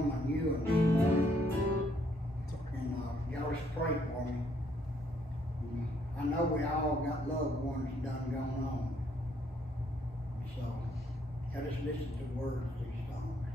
on my viewing this morning, and y'all just pray for me. I know we all got loved ones done gone on, so I just listen to the words of these songs.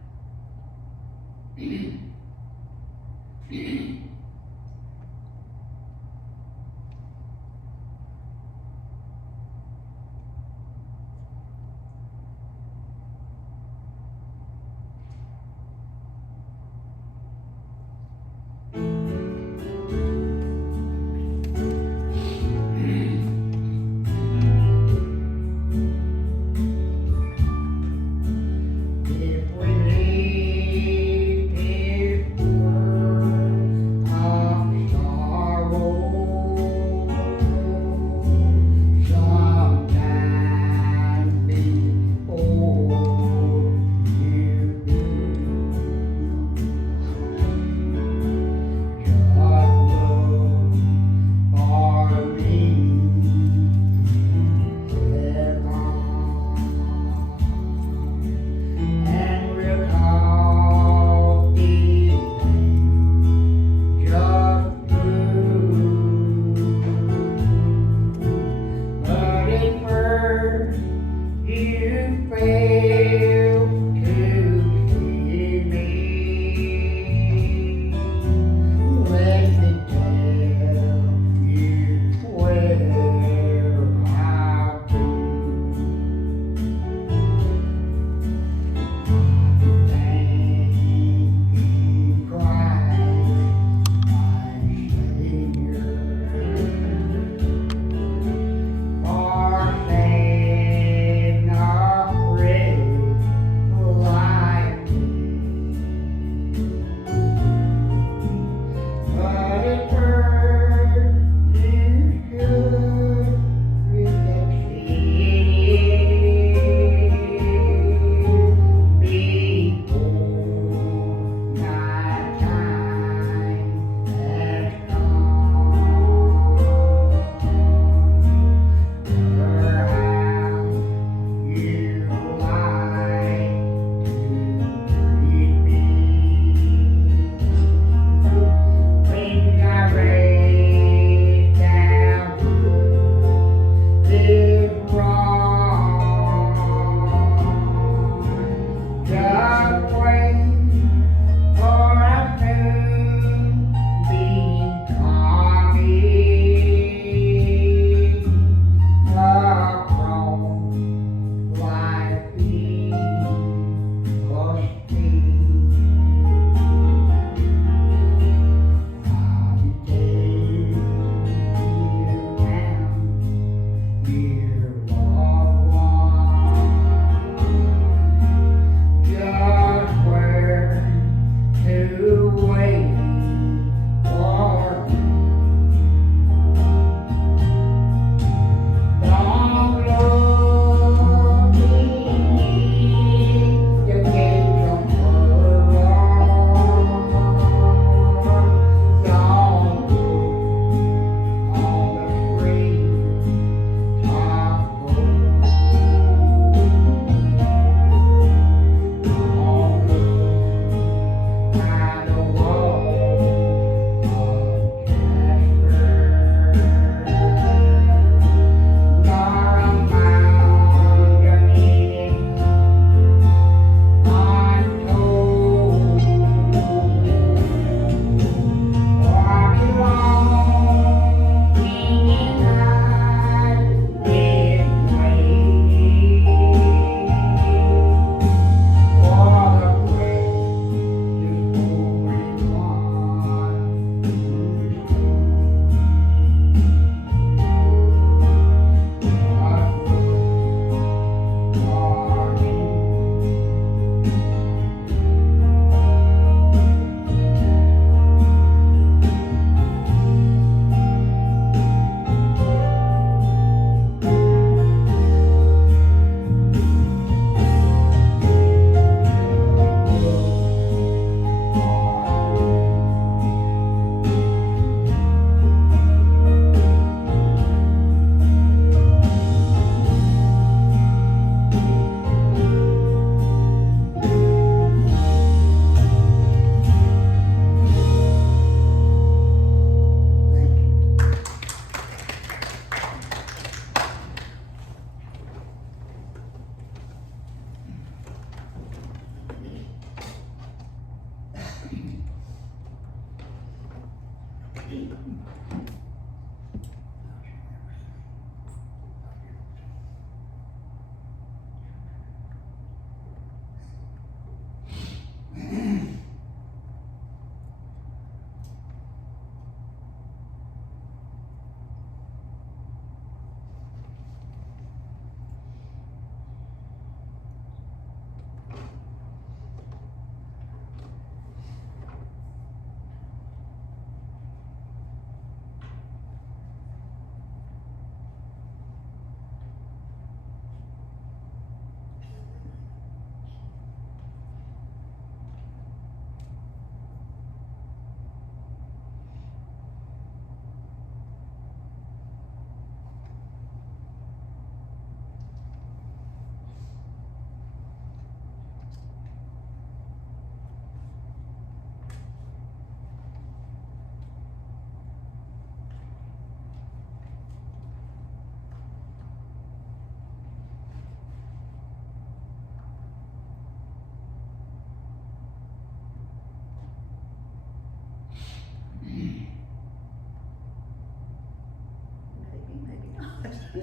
Oh,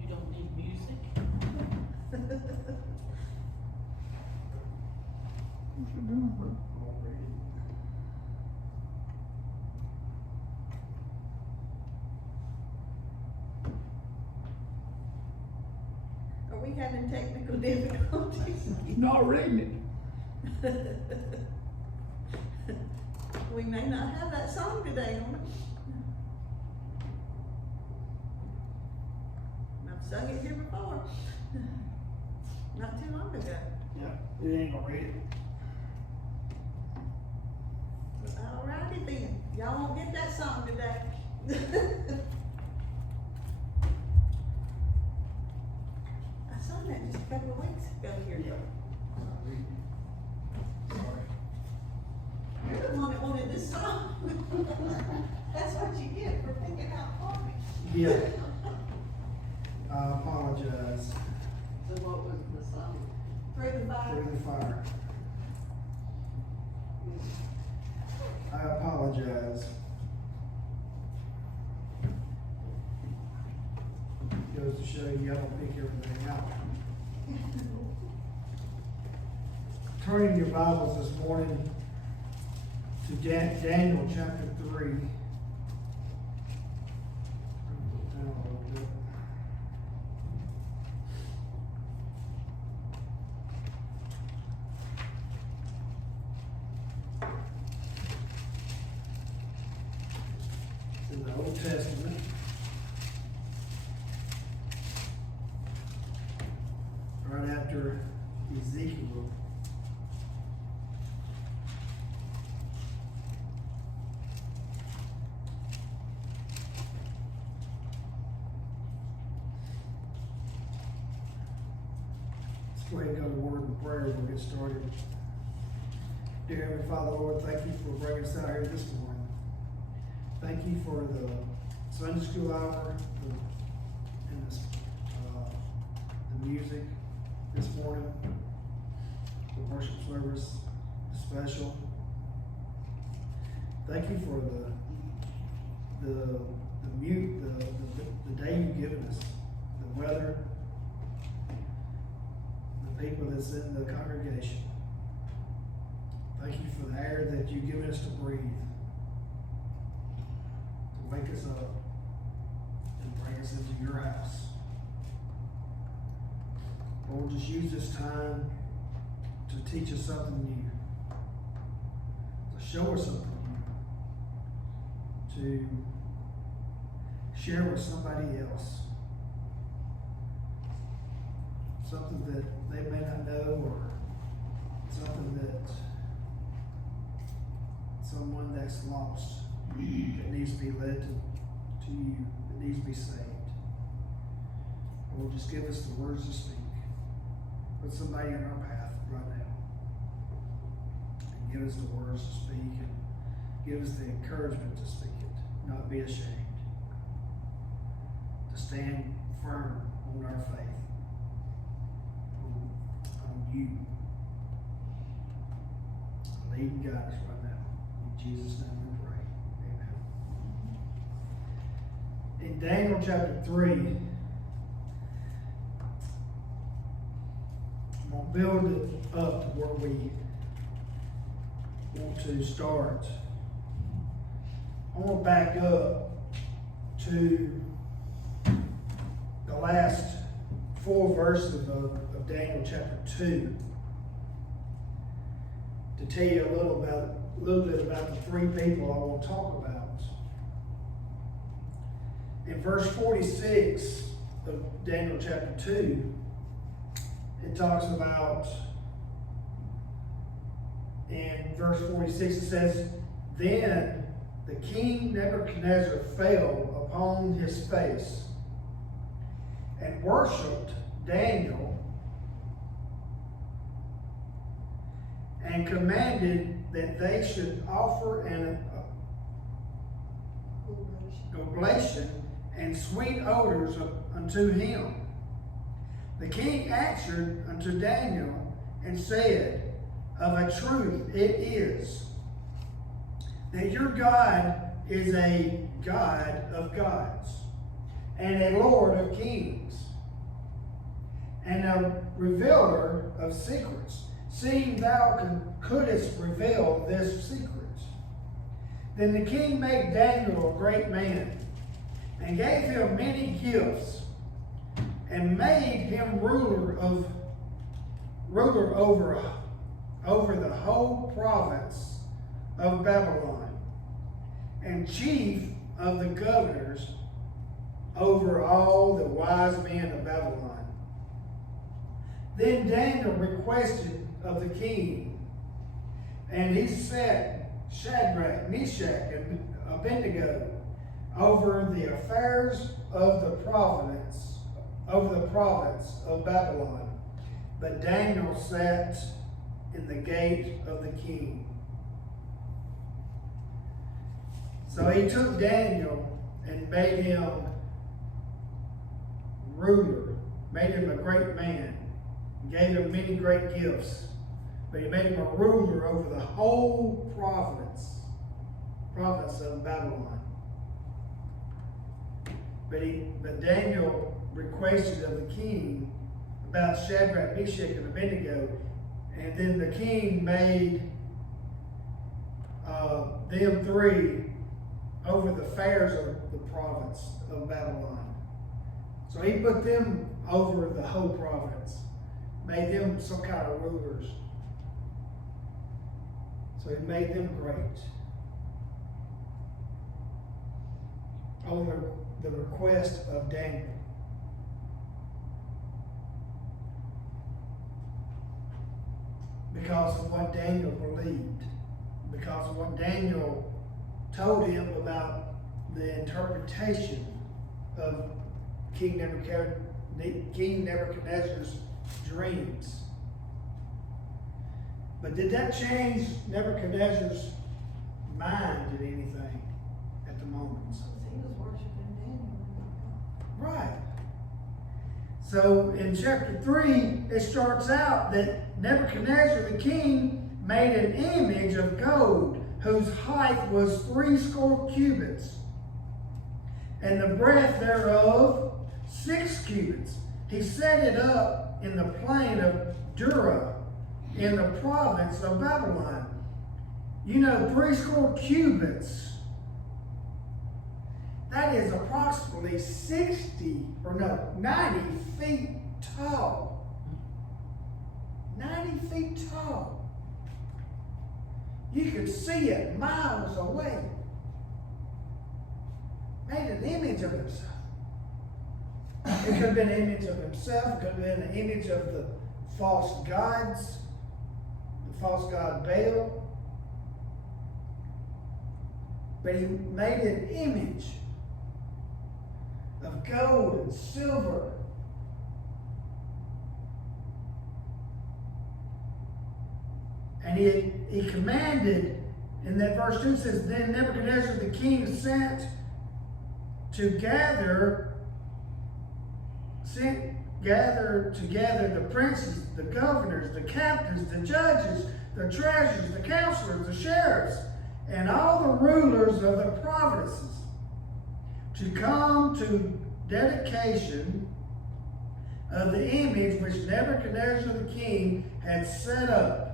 you don't need music? What you doing, bro? Are we having technical difficulties? You're not reading it. We may not have that song today on it. I've sung it here before. Not too long ago. Yeah, you ain't gonna read it. Alrighty then, y'all won't get that song today. I sung that just a couple of weeks ago here. Not reading it. Sorry. You're the one that wanted this song. That's what you get for picking out for me. Yeah. I apologize. So what was the song? Through the fire. Through the fire. I apologize. Goes to show you I don't pick everything out. Turning your Bibles this morning to Daniel chapter 3. Down a little bit. In the Old Testament. Right after Ezekiel. Let's go ahead and go to word and prayer and we'll get started. Dear Heavenly Father, Lord, thank you for bringing us out here this morning. Thank you for the Sunday school hour, and the music this morning, the worship service, special. Thank you for the day you've given us, the weather, the people that's in the congregation. Thank you for the air that you've given us to breathe. Wake us up and bring us into your house. Lord, just use this time to teach us something new, to show us something new, to share with somebody else something that they may not know, or something that someone that's lost that needs to be led to you, that needs to be saved. Lord, just give us the words to speak. Put somebody in our path right now. And give us the words to speak, and give us the encouragement to speak it, not be ashamed. To stand firm on our faith, on you. Lead and guide us right now. In Jesus' name we pray. Amen. In Daniel chapter 3, I'm going to build it up to where we want to start. I want to back up to the last 4 verses of Daniel chapter 2 to tell you a little bit about the 3 people I want to talk about. In verse 46 of Daniel chapter 2, it talks about, in verse 46 it says, "Then the king Nebuchadnezzar fell upon his face and worshipped Daniel and commanded that they should offer an oblation and sweet odors unto him. The king answered unto Daniel and said, Of a truth it is, that your God is a God of gods, and a Lord of kings, and a revealer of secrets, seeing thou couldst reveal this secret. Then the king made Daniel a great man, and gave him many gifts, and made him ruler over the whole province of Babylon, and chief of the governors over all the wise men of Babylon. Then Daniel requested of the king, and he set Shadrach, Meshach, and Abednego over the affairs of the province of Babylon. But Daniel sat in the gate of the king. So he took Daniel and made him ruler, made him a great man, gave him many great gifts, but he made him a ruler over the whole province of Babylon. But Daniel requested of the king about Shadrach, Meshach, and Abednego, and then the king made them three over the affairs of the province of Babylon. So he put them over the whole province, made them some kind of rulers. So he made them great. On the request of Daniel. Because of what Daniel believed. Because of what Daniel told him about the interpretation of King Nebuchadnezzar's dreams. But did that change Nebuchadnezzar's mind in anything at the moment? He was worshiping Daniel. Right. So in chapter 3, it starts out that Nebuchadnezzar the king made an image of gold whose height was 80 cubits, and the breadth thereof 6 cubits. He set it up in the plain of Dura, in the province of Babylon. 80 cubits. That is approximately 90 feet tall. 90 feet tall. You could see it miles away. Made an image of himself. It could have been an image of himself. It could have been an image of the false gods, the false god Baal. But he made an image of gold and silver. And he commanded, in that verse 2 says, then Nebuchadnezzar the king sent together the princes, the governors, the captains, the judges, the treasurers, the counselors, the sheriffs, and all the rulers of the provinces to come to dedication of the image which Nebuchadnezzar the king had set up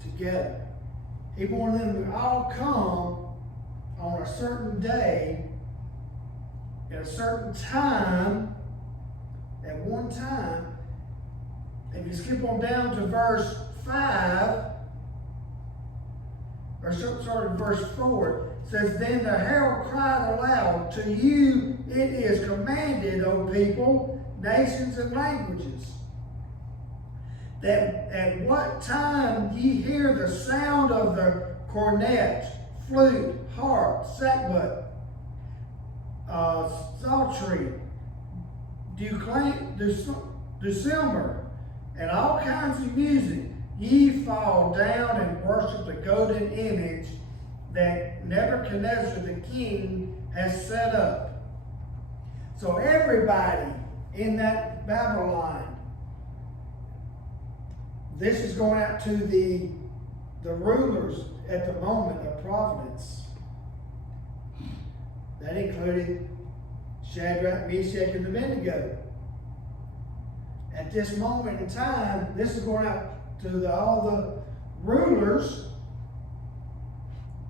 together. He wanted them to all come on a certain day, at a certain time, at one time. If you skip on down to verse 5, or sort of verse 4, it says, then the herald cried aloud, to you it is commanded, O people, nations, and languages, that at what time ye hear the sound of the cornet, flute, harp, sackbut, psaltery, dulcimer, and all kinds of music, ye fall down and worship the golden image that Nebuchadnezzar the king has set up. So everybody in that Babylon, this is going out to the the rulers at the moment of Providence. That included Shadrach, Meshach, and Abednego. At this moment in time, this is going out to all the rulers,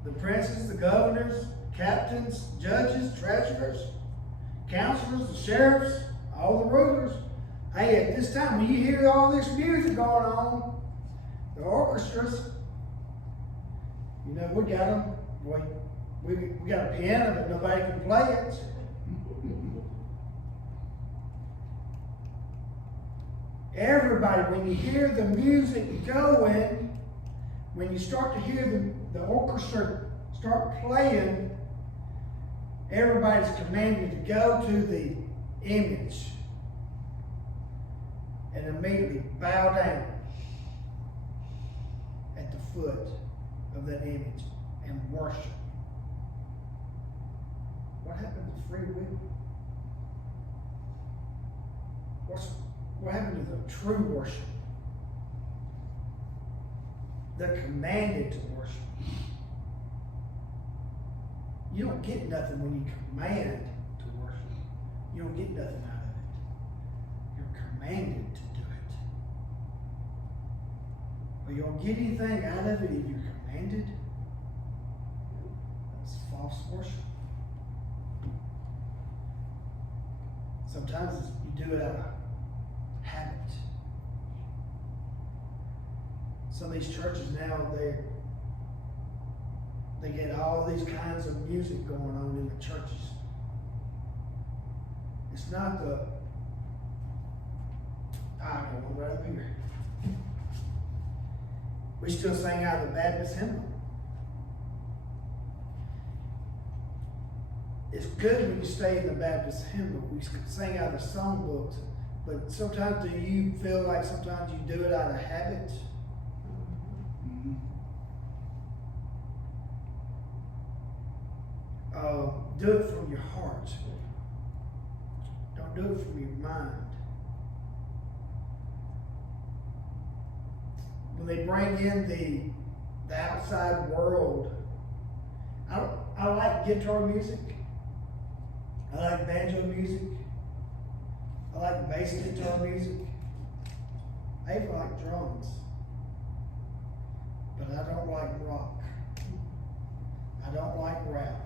the princes, the governors, captains, judges, treasurers, counselors, the sheriffs, all the rulers. Hey, at this time, when you hear all this music going on, the orchestras, you know, we got them. We got a piano, but nobody can play it. Everybody, when you hear the music going, when you start to hear the orchestra start playing, everybody's commanded to go to the image and immediately bow down at the foot of that image and worship. What happened to free will? What happened to the true worship? They're commanded to worship. You don't get nothing when you command to worship. You don't get nothing out of it. You're commanded to do it. But you don't get anything out of it if you're commanded. That's false worship. Sometimes you do it out of habit. Some of these churches now, they get all these kinds of music going on in the churches. It's not the, I go right up here. We still sing out of the Baptist hymnal. It's good when you stay in the Baptist hymnal. We sing out of the songbooks, but sometimes do you feel like sometimes you do it out of habit? Do it from your heart. Don't do it from your mind. When they bring in the outside world, I like guitar music. I like banjo music. I like bass guitar music. I even like drums. But I don't like rock. I don't like rap.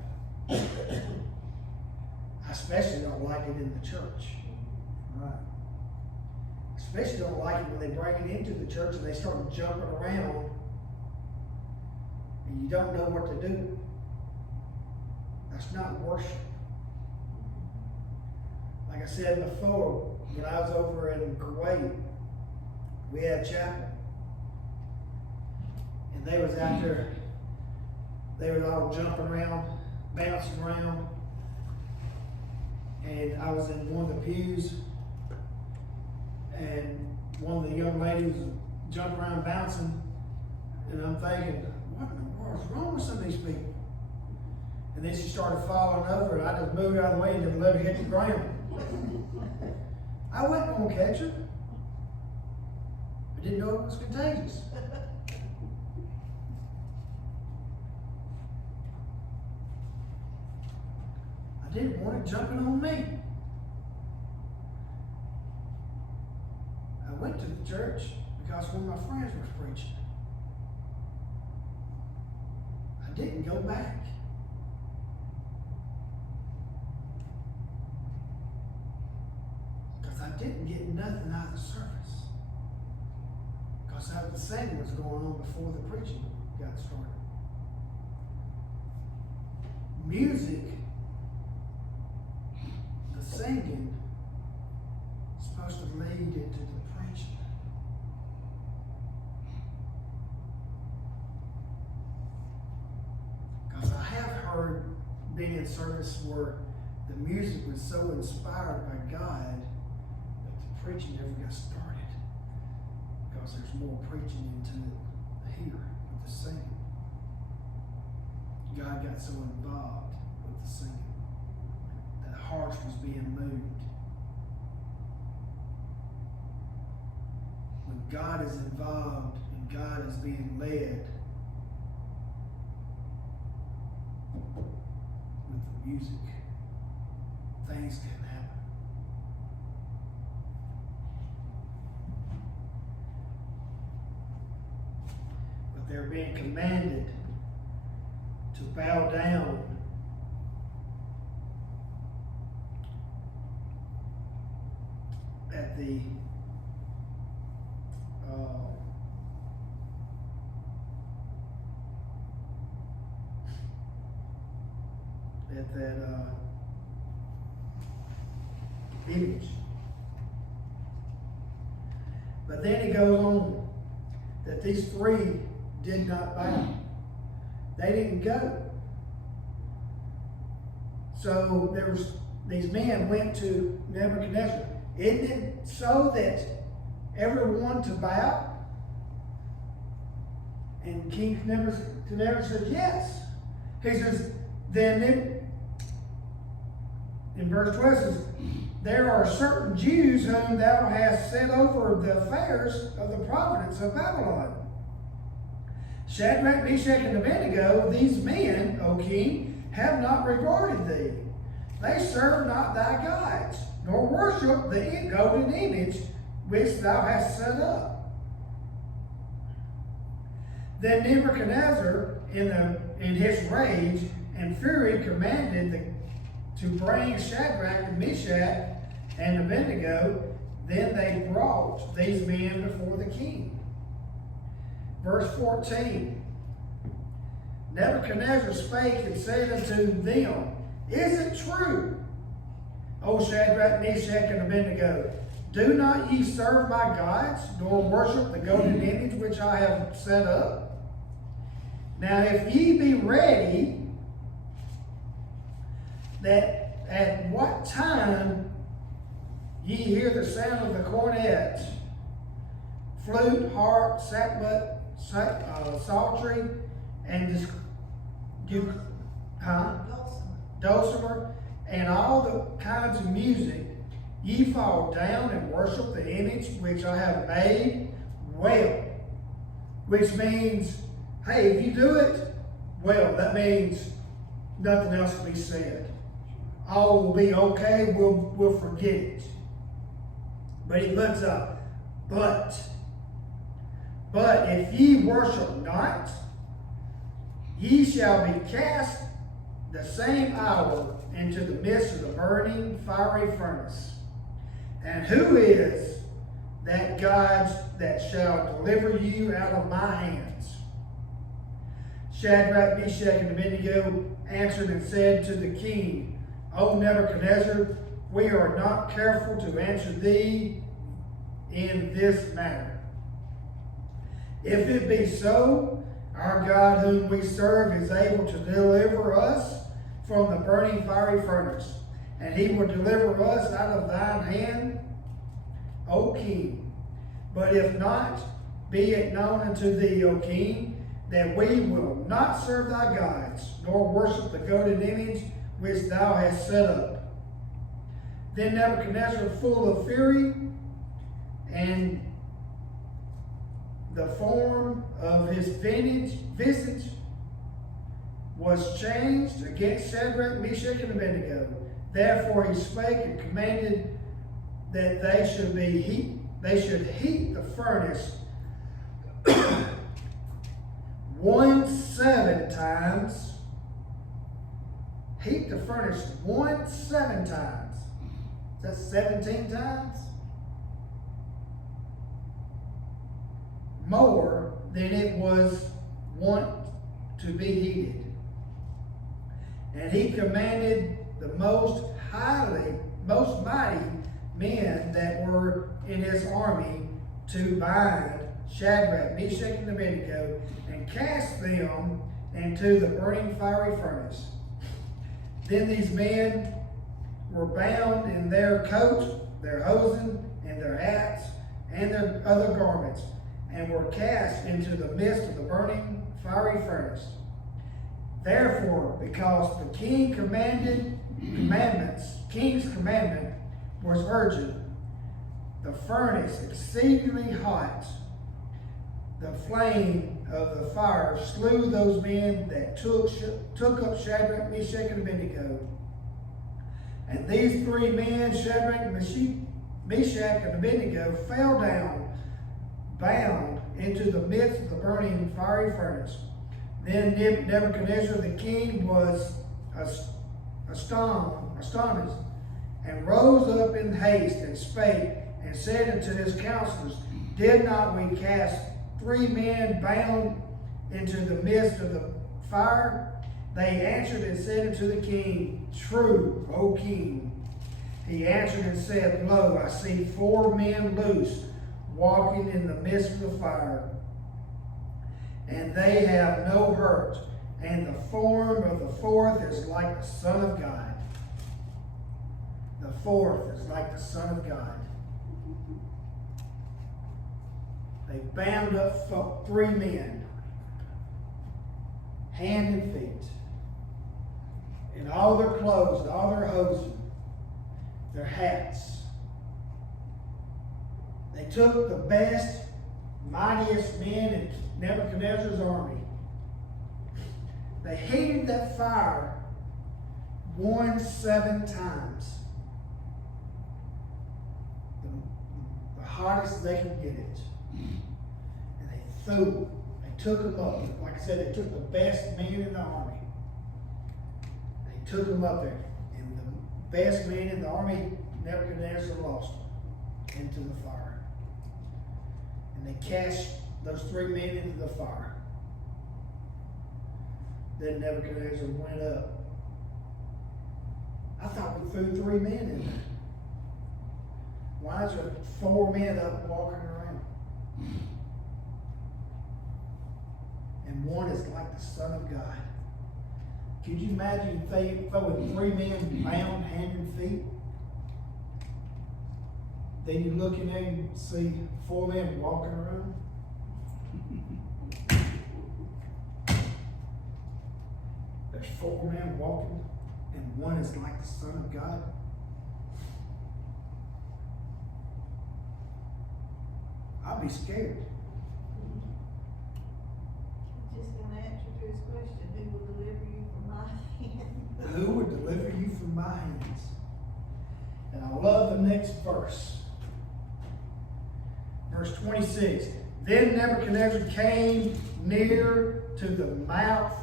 I especially don't like it in the church. Right. Especially don't like it when they bring it into the church and they start jumping around and you don't know what to do. That's not worship. Like I said before, when I was over in Kuwait, we had chapel. And they was out there, they were all jumping around, bouncing around. And I was in one of the pews, and one of the young ladies was jumping around bouncing, and I'm thinking, what in the world is wrong with some of these people? And then she started falling over, and I just moved out of the way and didn't let her hit the ground. I wasn't gonna catch her. I didn't know it was contagious. I didn't want it jumping on me. I went to the church because one of my friends was preaching. I didn't go back. Because I didn't get nothing out of the service. Because the singing was going on before the preaching got started. Music, the singing, is supposed to lead into the preaching. Because I have heard being in service where the music was so inspired by God that the preaching never got started. Because there's more preaching into it here with the singing. God got so involved with the singing that hearts was being moved. When God is involved and God is being led, for music, things can happen. But they're being commanded to bow down at the image. But then he goes on that these three did not bow. They didn't go. So these men went to Nebuchadnezzar. Isn't it so that everyone to bow? And King Nebuchadnezzar says, yes. He says, then in verse 12 says, there are certain Jews whom thou hast set over the affairs of the province of Babylon. Shadrach, Meshach, and Abednego, these men, O king, have not regarded thee. They serve not thy gods, nor worship the golden image which thou hast set up. Then Nebuchadnezzar, in his rage and fury, commanded to bring Shadrach and Meshach and Abednego. Then they brought these men before the king. Verse 14. Nebuchadnezzar spake and said unto them, is it true, O Shadrach, Meshach, and Abednego, do not ye serve my gods, nor worship the golden image which I have set up? Now if ye be ready, that at what time ye hear the sound of the cornet, flute, harp, sackbut, psaltery, and dulcimer, and all the kinds of music, ye fall down and worship the image which I have made well. Which means, hey, if you do it, well, that means nothing else will be said. All will be okay, we'll forget it. But he puts up, but if ye worship not, ye shall be cast the same hour into the midst of the burning fiery furnace. And who is that God that shall deliver you out of my hands? Shadrach, Meshach, and Abednego answered and said to the king, O Nebuchadnezzar, we are not careful to answer thee in this matter. If it be so, our God whom we serve is able to deliver us from the burning fiery furnace, and he will deliver us out of thine hand, O king. But if not, be it known unto thee, O king, that we will not serve thy gods, nor worship the golden image which thou hast set up. Then Nebuchadnezzar, full of fury, and the form of his visage was changed against Shadrach, Meshach, and Abednego. Therefore he spake and commanded that they should heat the furnace 7 times. Heat the furnace 7 times. That's 17 times more than it was wont to be heated. And he commanded the most mighty men that were in his army to bind Shadrach, Meshach, and Abednego, and cast them into the burning fiery furnace. Then these men were bound in their coats, their hosen, and their hats, and their other garments, and were cast into the midst of the burning fiery furnace. Therefore, because the king's commandment was urgent, the furnace exceedingly hot, the flame of the fire slew those men that took up Shadrach, Meshach, and Abednego. And these three men, Shadrach, Meshach, and Abednego, fell down, bound, into the midst of the burning fiery furnace. Then Nebuchadnezzar the king was astonished, and rose up in haste, and spake, and said unto his counselors, Did not we cast three men bound into the midst of the fire? They answered and said unto the king, True, O king. He answered and said, Lo, I see four men loose, walking in the midst of the fire, and they have no hurt, and the form of the fourth is like the Son of God. The fourth is like the Son of God. They bound up three men, hand and feet, in all their clothes, all their hosen, their hats. They took the best, mightiest men in Nebuchadnezzar's army. They heated that fire 7 times. The hottest they could get it. And they took them up. Like I said, they took the best men in the army. They took them up there. And the best men in the army, Nebuchadnezzar lost them into the fire. And they cast those three men into the fire. Then Nebuchadnezzar went up. I thought we threw three men in there. Why is there four men up walking around? And one is like the Son of God. Could you imagine if they throwing three men bound hand and feet? Then you look in there and see four men walking around. There's four men walking, and one is like the Son of God. I'll be scared. Just gonna answer to his question, who will deliver you from my hand? Who would deliver you from my hands? And I love the next verse. Verse 26. Then Nebuchadnezzar came near to the mouth.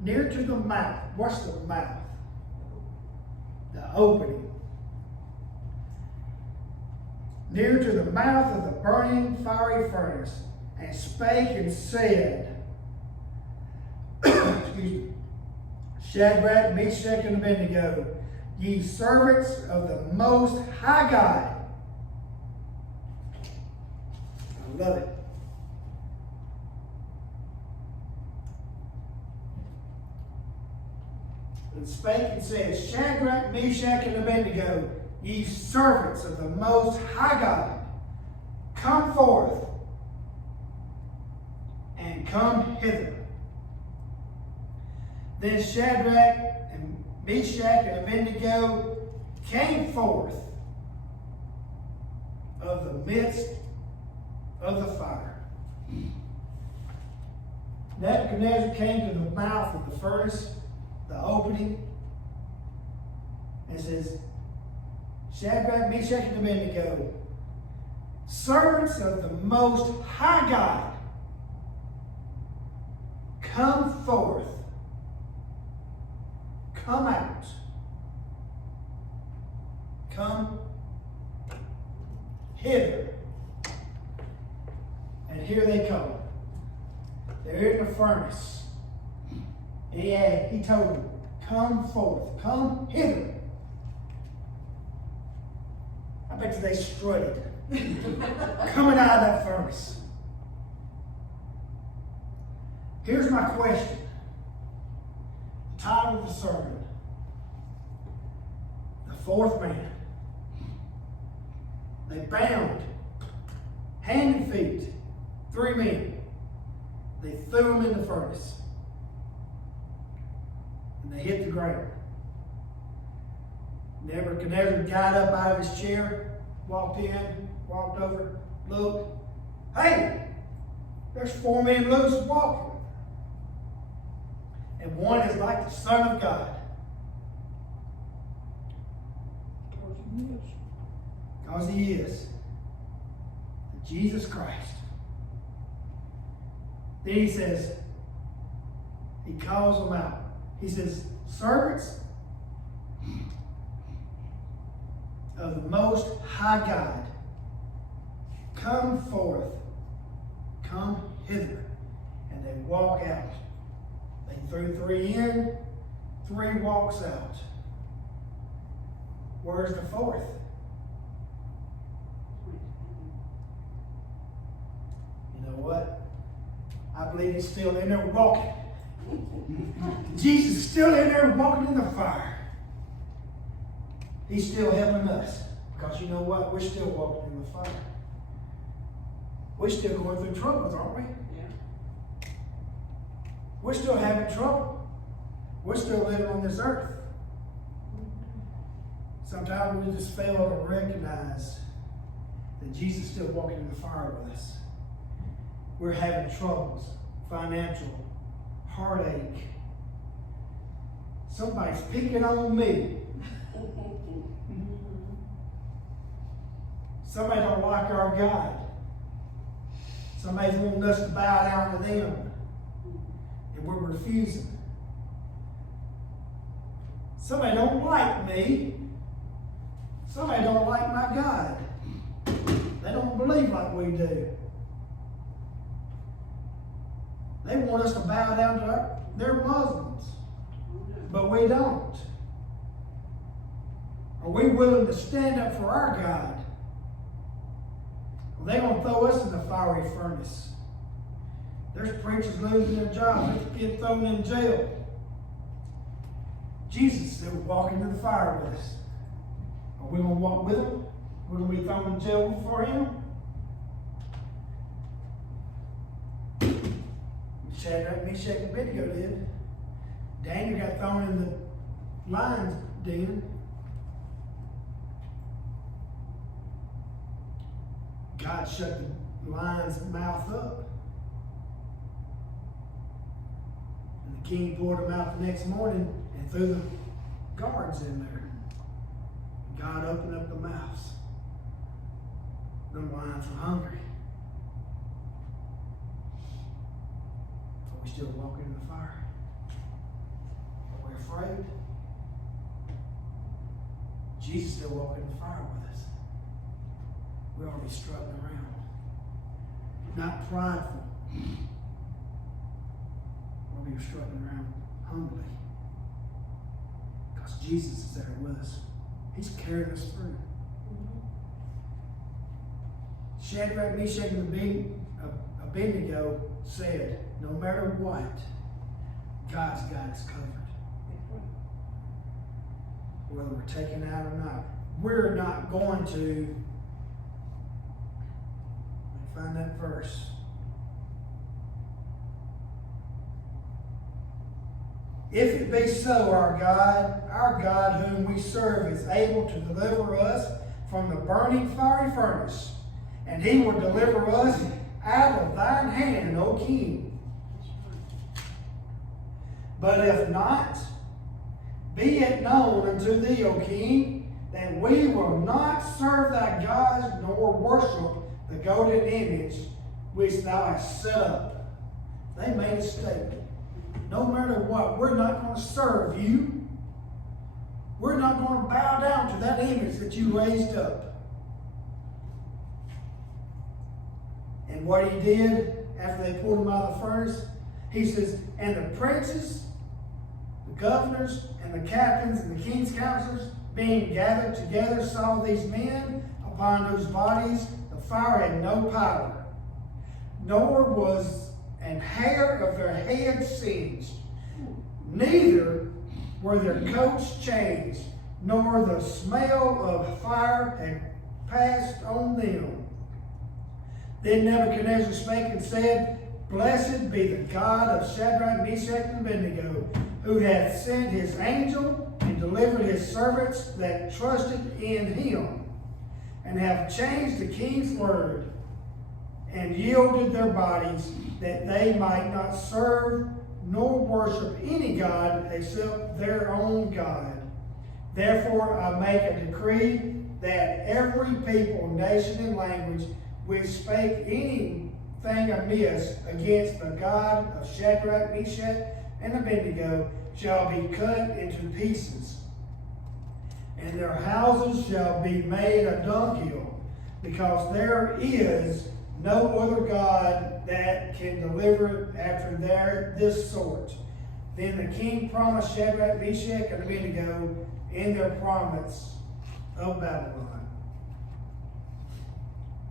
Near to the mouth. What's the mouth? The opening. Near to the mouth of the burning fiery furnace, and spake and said, excuse me, Shadrach, Meshach, and Abednego, ye servants of the Most High God. I love it. And spake and said, Shadrach, Meshach, and Abednego, ye servants of the Most High God, come forth and come hither. Then Shadrach and Meshach and Abednego came forth of the midst of the fire. Nebuchadnezzar came to the mouth of the furnace, the opening, and says, Shadrach, Meshach, and Abednego, servants of the Most High God, come forth, come out, come hither. And here they come. They're in the furnace. And he told them, come forth, come hither. I bet you they strutted coming out of that furnace. Here's my question. The title of the sermon. The fourth man. They bound hand and feet, three men. They threw them in the furnace. And they hit the ground. Nebuchadnezzar got up out of his chair, walked in, walked over, looked. Hey, There's 4 men loose walking. And one is like the Son of God. Because he is. Jesus Christ. Then he says, he calls them out. He says, servants of the Most High God, come forth, come hither. And they walk out. They threw 3 in, 3 walks out. Where's the 4th? You know what? I believe he's still in there walking. Jesus is still in there walking in the fire. He's still helping us. Because you know what? We're still walking in the fire. We're still going through troubles, aren't we? Yeah. We're still having trouble. We're still living on this earth. Sometimes we just fail to recognize that Jesus is still walking in the fire with us. We're having troubles, financial, heartache. Somebody's picking on me. Somebody don't like our God. Somebody's wanting us to bow down to them. And we're refusing. Somebody don't like me. Somebody don't like my God. They don't believe like we do. They want us to bow down to their Muslims. But we don't. Are we willing to stand up for our God? Well, they're going to throw us in the fiery furnace. There's preachers losing their jobs. They get thrown in jail. Jesus is still walking in the fire with us. Are we going to walk with him? We're going to be thrown in jail for him? Shadrach, Meshach, and Abednego did. Daniel got thrown in the lion's den. God shut the lion's mouth up. And the king pulled him out the next morning and threw the guards in there. And God opened up the mouths. Them lions were hungry. Are we still walking in the fire? Are we afraid? Jesus is still walking in the fire with us. We ought to be strutting around. Not prideful. We'll be strutting around humbly. Because Jesus is there with us. He's carried us through. Shadrach, Meshach, and Abednego said, no matter what, God's got us covered. Whether we're taken out or not. We're not going to, let me find that verse. If it be so, our God whom we serve is able to deliver us from the burning fiery furnace, and he will deliver us out of thine hand, O King. But if not, be it known unto thee, O King, that we will not serve thy gods, nor worship the golden image which thou hast set up. They made a statement. No matter what, we're not going to serve you. We're not going to bow down to that image that you raised up. And what he did after they pulled him out of the furnace, he says, and the princes, the governors, and the captains, and the king's counselors, being gathered together, saw these men upon whose bodies the fire had no power, nor was an hair of their heads singed, neither were their coats changed, nor the smell of fire had passed on them. Then Nebuchadnezzar spake and said, Blessed be the God of Shadrach, Meshach, and Abednego, who hath sent his angel and delivered his servants that trusted in him, and have changed the king's word and yielded their bodies that they might not serve nor worship any God except their own God. Therefore I make a decree that every people, nation, and language which spake anything amiss against the God of Shadrach, Meshach, and Abednego shall be cut into pieces, and their houses shall be made a dunghill, because there is no other God that can deliver after this sort. Then the king promised Shadrach, Meshach, and Abednego in their promise of Babylon.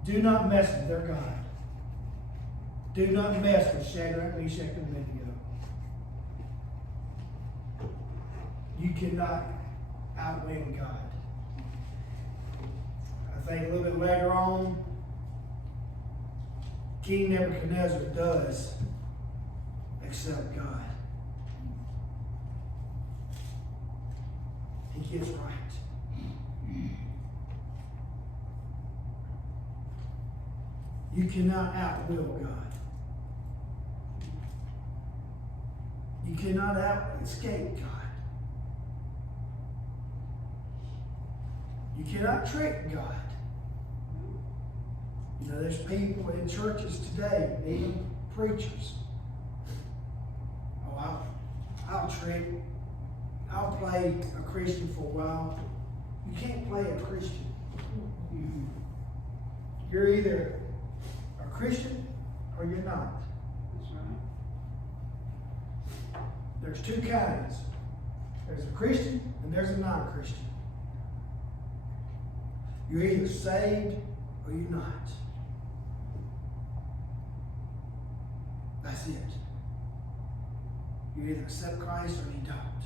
Do not mess with their God. Do not mess with Shadrach, Meshach, and Abednego. You cannot outwin God. I think a little bit later on, King Nebuchadnezzar does accept God. He gets right. You cannot outwill God. You cannot escape God. You cannot trick God. You know, there's people in churches today, even preachers. Oh, I'll trick. I'll play a Christian for a while. You can't play a Christian. You're either a Christian or you're not. That's right. There's two kinds. There's a Christian and there's a non-Christian. You're either saved or you're not. That's it. You either accept Christ or you don't.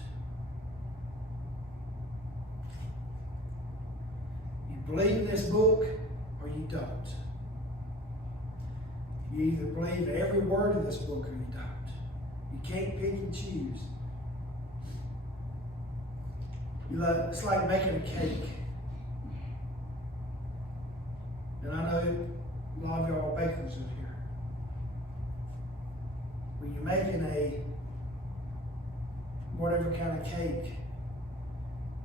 You believe in this book or you don't. You either believe every word of this book or you don't. You can't pick and choose. It's like making a cake. And I know a lot of y'all are bakers in here. When you're making a whatever kind of cake,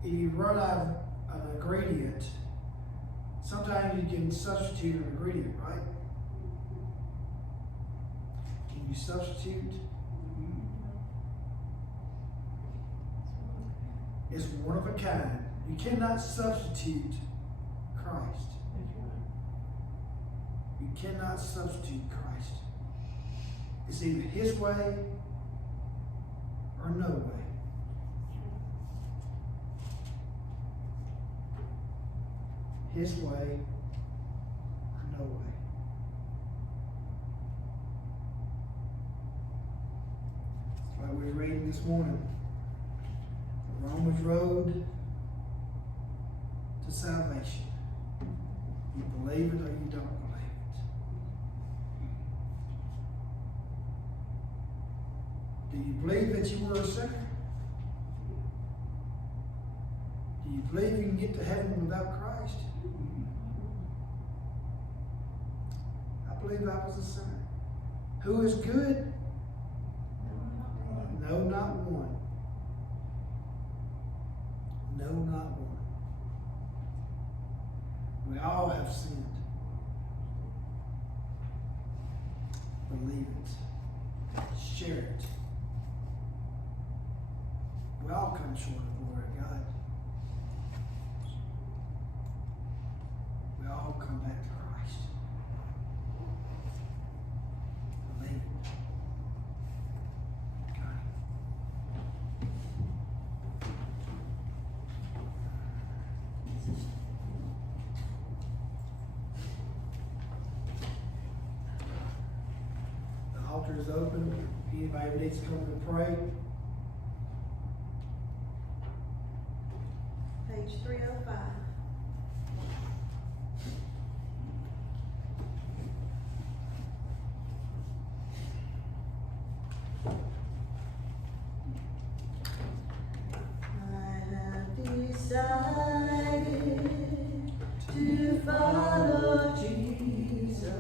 if you run out of an ingredient, sometimes you can substitute an ingredient, right? Can you substitute? It's one of a kind. You cannot substitute Christ. You cannot substitute Christ. It's either His way or no way. His way or no way. That's why we were reading this morning. The Romans road to salvation. You believe it or you don't believe it. Do you believe that you were a sinner? Do you believe you can get to heaven without Christ? I believe I was a sinner. Who is good? No, not one. No, not one. We all have sinned. Believe it. Share it. We all come short of the glory of God. We all come back to Christ. Believe it. Okay. The altar is open. If anybody needs to come to pray. Page 305. I have decided to follow Jesus.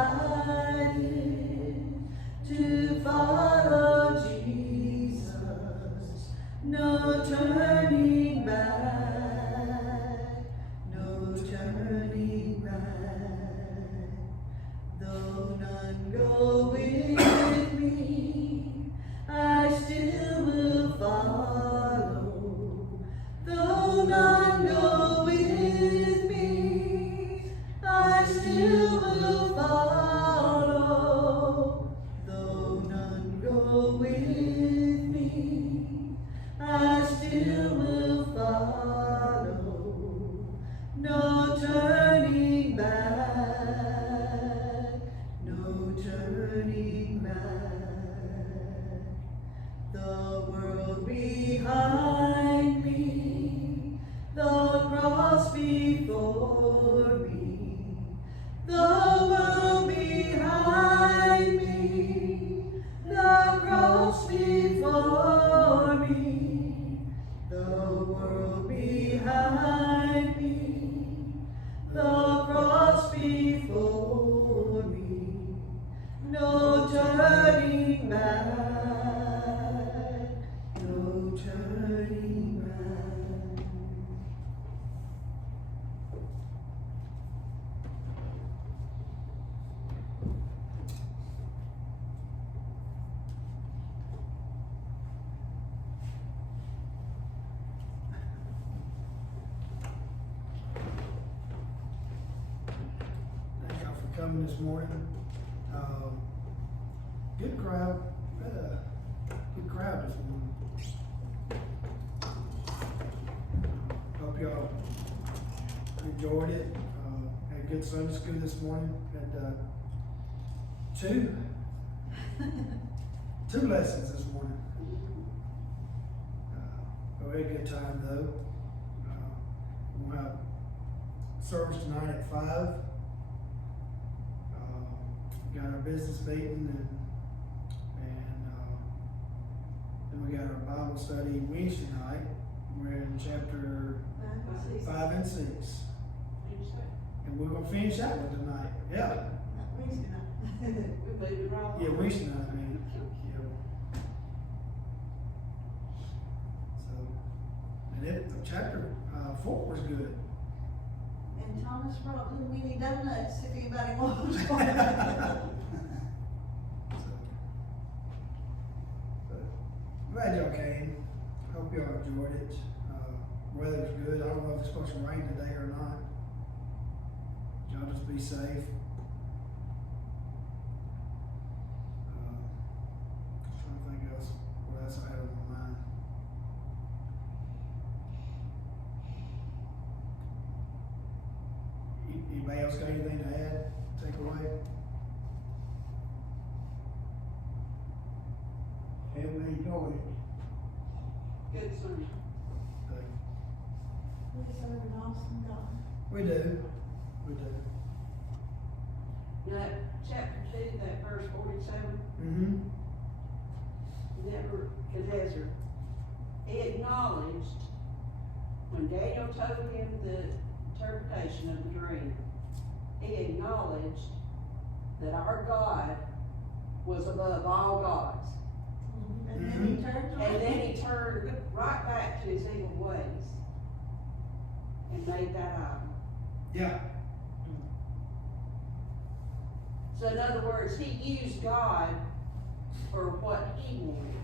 decided to follow Jesus. No turning back, no turning back. Though none go with me, I still will follow. Though none go with me, I still will follow. Though none go with me, I still will follow. No turning back, no turning back. The world behind me, the cross before me, the world behind me, the cross before me, the world behind me, the cross before me, no turning back, no turning back. Thank y'all for coming this morning. Good crowd. Good crowd this morning. Hope y'all enjoyed it. Had a good Sunday school this morning. Had two lessons this morning. But we had a good time though. We'll have service tonight at 5. Got our business meeting and then we got our Bible study Wednesday night. We're in chapter 5 and 6. And we're gonna finish that one tonight. Yeah. We moved it right Yeah, along. Wednesday night, I mean. Yeah. So, and it, chapter 4 was good. And Thomas brought little mini donuts if anybody wants one. But glad y'all came. Hope y'all enjoyed it. Weather's good. I don't know if it's supposed to rain today or not. Y'all just be safe. Just trying to think else. What else I had on my mind. Anybody else got anything to add? Take away? Have we enjoyed it? Good Sunday. We serve an awesome God. We do. We do. Now, chapter 2, that verse 47, Mm-hmm. Nebuchadnezzar, he acknowledged when Daniel told him the interpretation of the dream, he acknowledged that our God was above all gods. And then he turned around. And then he turned right back to his evil ways and made that idol. Yeah. So in other words, he used God for what he wanted,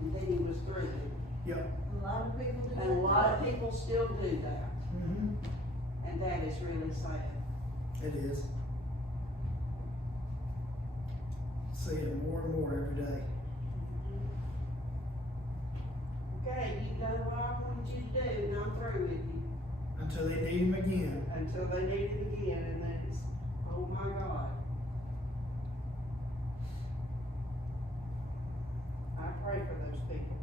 and then he was through it. Yeah. A lot of people do that. And a lot of people still do that, Mm-hmm. and that is really sad. It is. See it more and more every day. Okay, you've done what I wanted you to do, and I'm through with you. Until they need him again. Until they need it again, and then it's, oh my God. I pray for those people.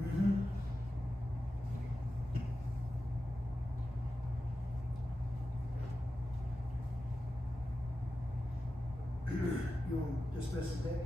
Mm-hmm. You want to dismiss the day?